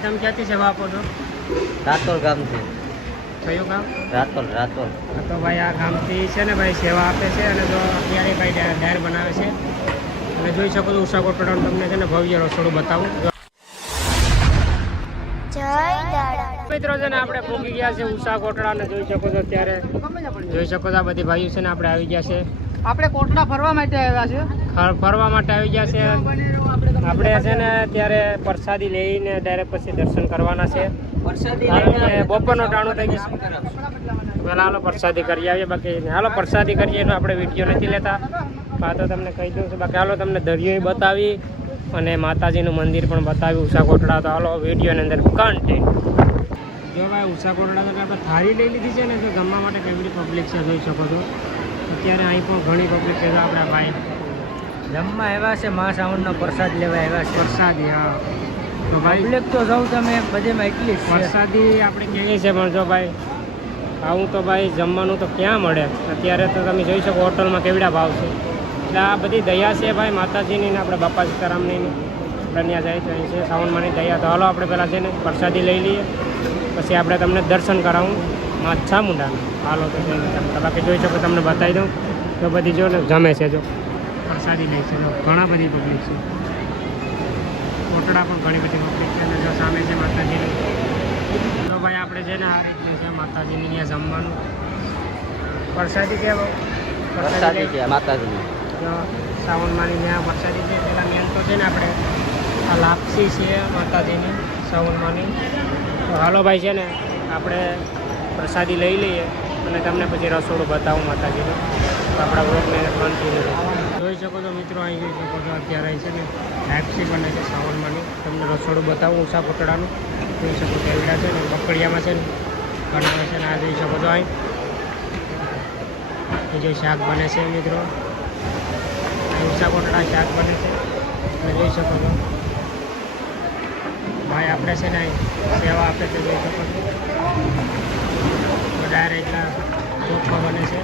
ભાઈ તમે ક્યાંથી સેવા આપો છો? રાતોલ ગામથી. કયું ગામ? રાતોલ. તો ભાઈ આ ગામથી છે ને ભાઈ સેવા આપે છે અને જો અત્યારે ભાઈ ડાયર બનાવે છે અને જોઈ શકો છો ઉષા કોટડાનું તમને છે ને ભવ્ય રસોડું બતાવું. મિત્રો છે ને આપણે પહોંચી ગયા છે ઉષા કોટડા અને જોઈ શકો છો અત્યારે જોઈ શકો છો આ બધી ભાઈઓ છે ને આપણે આવી ગયા છે. આપણે કોટડા ફરવા માટે આવ્યા છે. ફરવા માટે આવી ગયા છે આપણે છે ને અત્યારે પ્રસાદી લઈને ડાયરેક્ટ પછી દર્શન કરવાના છે. બપોરનો ટાણું થઈ ગયું પહેલાં હાલો પ્રસાદી કરી આવીએ. બાકી હાલો પ્રસાદી કરીએ એનો આપણે વિડીયો નથી લેતા. આ તો તમને કહી દઉં છું. બાકી હાલો તમને દરિયો બતાવી અને માતાજીનું મંદિર પણ બતાવ્યું ઉષા કોટડા. તો હાલો વિડીયોની અંદર કન્ટેન્ટ જો ભાઈ ઉષા કોટડા તો આપણે થાળી લઈ લીધી છે ને તો જમવા માટે કેવડી પબ્લિક છે જોઈ શકો છો. અત્યારે અહીં પણ ઘણી પબ્લિક છે આપણા ભાઈ જમવા આવ્યા છે. મા શ્રાવણનો પ્રસાદ લેવા આવ્યા છે. પ્રસાદી હા તો ભાઈ પબ્લિક તો સૌ તમે બધેમાં એટલી જ છે. પ્રસાદી આપણે કહીએ છીએ પણ જો ભાઈ આવું તો ભાઈ જમવાનું તો ક્યાં મળે. અત્યારે તો તમે જોઈ શકો હોટલમાં કેવડા ભાવ છે. એટલે આ બધી દયા છે ભાઈ માતાજીની ને આપણે બાપા સીતારામની આપણે ત્યાં જાય તો અહીં છે શ્રાવણમાંની દયા. તો હાલો આપણે પહેલાં છે ને પ્રસાદી લઈ લઈએ પછી આપણે તમને દર્શન કરાવું માં ચામુંડાના. હાલો તો બાકી જોઈ શકો તમને બતાવી દઉં તો બધી જો ને જમે છે જો પ્રસાદી લે છે જો ઘણા બધી પબ્લિક છે. કોટડા પણ ઘણી બધી પબ્લિક છે અને જો સામે છે માતાજીની. તો ભાઈ આપણે છે ને આ રીતનું છે માતાજીની ત્યાં જમવાનું પ્રસાદી કહેવો પ્રસાદી છે માતાજીની. જો શ્રાવણમાંની ત્યાં પ્રસાદી છે. પેલા મેન તો છે ને આપણે આ લાપસી છે માતાજીની શ્રાવણમાંની. તો હાલો ભાઈ છે ને આપણે પ્રસાદી લઈ લઈએ અને તમને પછી રસોડું બતાવું માતાજીનું. તો આપણા વ્લોગને કન્ટિન્યુ જોઈ શકો છો મિત્રો. અહીં જોઈ શકો છો અત્યારે અહીં છે ને લાપસી બને છે શ્રાવણમાંની. તમને રસોડું બતાવું ઉષા કોટડાનું. જોઈ શકો છો એવડા છે ને બકડિયામાં છે ને બનાવે છે ને આ જોઈ શકો છો અહીં જો શાક બને છે મિત્રો. ઉષા કોટડા શાક બને છે તમે જોઈ શકો છો. ભાઈ આપણે છે ને સેવા આપે છે જોઈ શકો છો. ડાયરેક્ટના ચોખ્ખો બને છે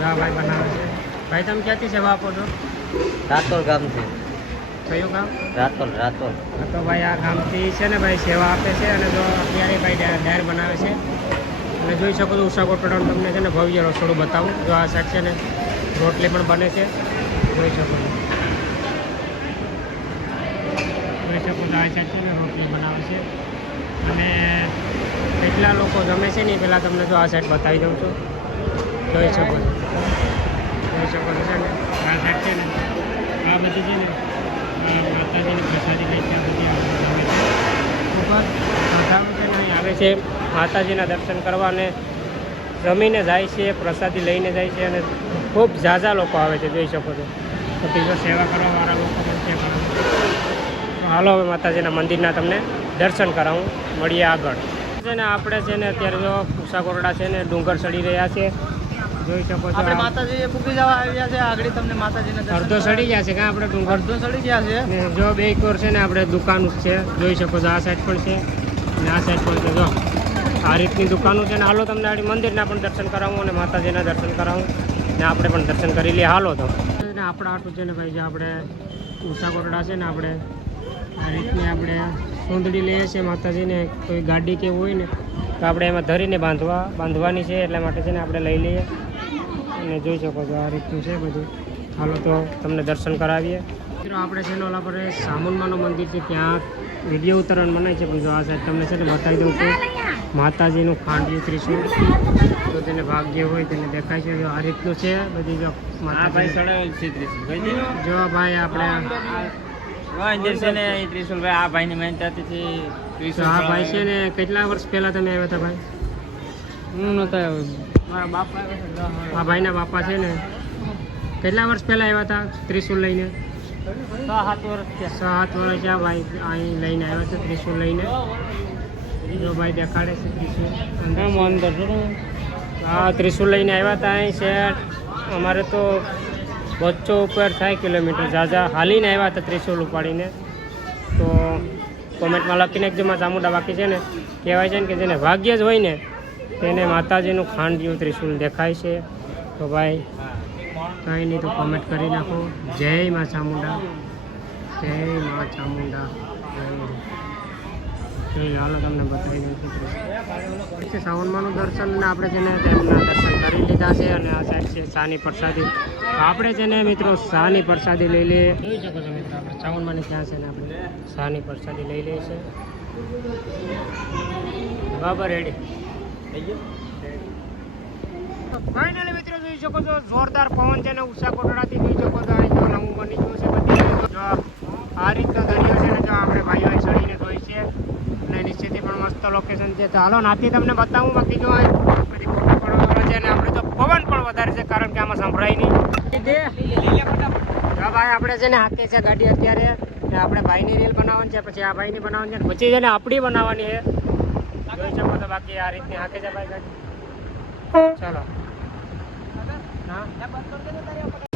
જા ભાઈ બનાવે છે. ભાઈ તમે ક્યાંથી સેવા આપો છો? રાતોલ ગામથી. કયું ગામ? રાતોલ. તો ભાઈ આ ગામથી છે ને ભાઈ સેવા આપે છે અને જો અત્યારે ભાઈ ડાયર બનાવે છે અને જોઈ શકો છો ઉષા કોટડાનું તમને છે ને ભવ્ય રસોડું બતાવું. જો આ સાઈડ છે ને રોટલી પણ બને છે જોઈ શકો છો. જોઈ શકો છો આ સાઈડ છે ને રોટલી બનાવે છે અને કેટલા લોકો જમે છે ને પહેલાં તમને જો આ સાઈડ બતાવી દઉં છું. જોઈ શકો છો છે ને આ સાઈડ છે ને આ બધી છે ને માતાજીની પ્રસાદી લઈ છે. આ બધી જમે છે ઉપર શ્રદ્ધાળુ છે ને અહીં આવે છે માતાજીના દર્શન કરવા અને જમીને જાય છે પ્રસાદી લઈને જાય છે અને ખૂબ ઝાઝા લોકો આવે છે જોઈ શકો છો. પછી જો સેવા કરવાવાળા લોકો પણ છે ઘણા. તો હાલો હવે માતાજીના મંદિરના તમને દર્શન કરાવું. મળીએ આગળ છે ને આપણે છે ને અત્યારે જો ઉષા કોટડા છે ને ડુંગર ચડી રહ્યા છે જોઈ શકો છો. આપણે માતાજી પૂકી જવા આવ્યા છે. આગળ તમને માતાજીના અડધો ચડી ગયા છે. કાં આપણે ડુંગર અડધો ચડી ગયા છે. ને જો બે કોર છે ને આપણે દુકાન છે જોઈ શકો છો. આ સાઈડ પણ છે અને આ સાઈડ પણ છે. જો આ રીતની દુકાનો છે ને હાલો તમને આ મંદિરના પણ દર્શન કરાવું અને માતાજીના દર્શન કરાવું ને આપણે પણ દર્શન કરી લઈએ. હાલો તો ને આપણા આટલું છે ને ભાઈ જે આપણે ઉષા કોટડા છે ને આપણે આ રીતની આપણે સૂંદડી લઈએ છીએ માતાજીને. કોઈ ગાડી કેવું હોય ને તો આપણે એમાં ધરીને બાંધવાની છે એટલા માટે છે ને આપણે લઈ લઈએ અને જોઈ શકો છો આ રીતનું છે બધું. હાલો તો તમને દર્શન કરાવીએ. મિત્રો આપણે છે ને ઓલા પર સામુંડમાનું મંદિર છે ત્યાં વિડીયો ઉતારણ બનાય છે. બીજું આ સાઈડ તમને છે ને બતાવી દઉં છું માતાજીનું ખાંડિયું ત્રિશુલ. તો તેને ભાગ્ય હોય તેને દેખાય છે. જો આ રીતનું છે બધી જો માતાજી જો ભાઈ આપણે ત્રિશુલ ભાઈ આ ભાઈની મહેનતાથી આ ભાઈ છે ને કેટલા વર્ષ પહેલાં તમે આવ્યા હતા ભાઈ? હું નહોતો મારા બાપા આ ભાઈના બાપા છે ને કેટલા વર્ષ પહેલાં આવ્યા હતા ત્રિશુલ લઈને? 6-7 વર્ષ થયા. 7 વર્ષ આ ભાઈ અહીં લઈને આવ્યા છે ત્રિશુલ લઈને. જો ભાઈ દેખાડે છે ત્રિશુલ. હા ત્રિશુલ લઈને આવ્યા હતા. અહીં છે અમારે તો 200 ઉપર થાય કિલોમીટર ઝાઝા હાલીને આવ્યા હતા ત્રિશુલ ઉપાડીને. તો કોમેન્ટમાં લખીને એકદમ ચામુંડા. બાકી છે ને કહેવાય છે ને કે જેને ભાગ્ય જ હોય ને તેને માતાજીનું ખાંડિયું ત્રિશુલ દેખાય છે. તો ભાઈ કંઈ નહીં તો કોમેન્ટ કરી નાખો. જય મા ચામુંડા, જય મા ચામુંડા. જોઈએ હાલો તમને બતાવી દઉં છું શ્રાવણમાનું દર્શન ને આપણે છે ને તેમના દર્શન કરી લીધા છે અને આ સાઈડ છે શાની પ્રસાદી તો આપણે છે ને મિત્રો શાની પ્રસાદી લઈ લઈએ જોઈ શકો છો મિત્રો આપણે શ્રાવણમાની ત્યાં છે ને આપણે શાની પ્રસાદી લઈ લઈએ છે બરાબર રેડી ફાઇનલી મિત્રો જોઈ શકો છો જોરદાર પવન છે ને ઉષા કોટડાથી જોઈ શકો છો અહીં જો નવું બની ગયું છે બધી જો આ રીતનો દરિયો છે ને જો આપણે ભાઈઓ અહીં ચડીને જોઈ છે અને નીચેથી પણ મસ્ત લોકેશન છે તો હાલો નાથી તમને બતાવું બાકી જો અહીં બધી ફોટો પડવાનો છે અને આપણે તો પવન પણ વધારે છે કારણ કે આમાં સંભળાય નહીં હા ભાઈ આપણે છે ને હાથે છે ગાડી અત્યારે ને આપણે ભાઈની રીલ બનાવવાની છે પછી આ ભાઈની બનાવવાની છે પછી છે ને આપણી બનાવવાની છે જોઈ શકો તો બાકી આ રીતની હાથે છે ભાઈ ગાડી ચાલો હા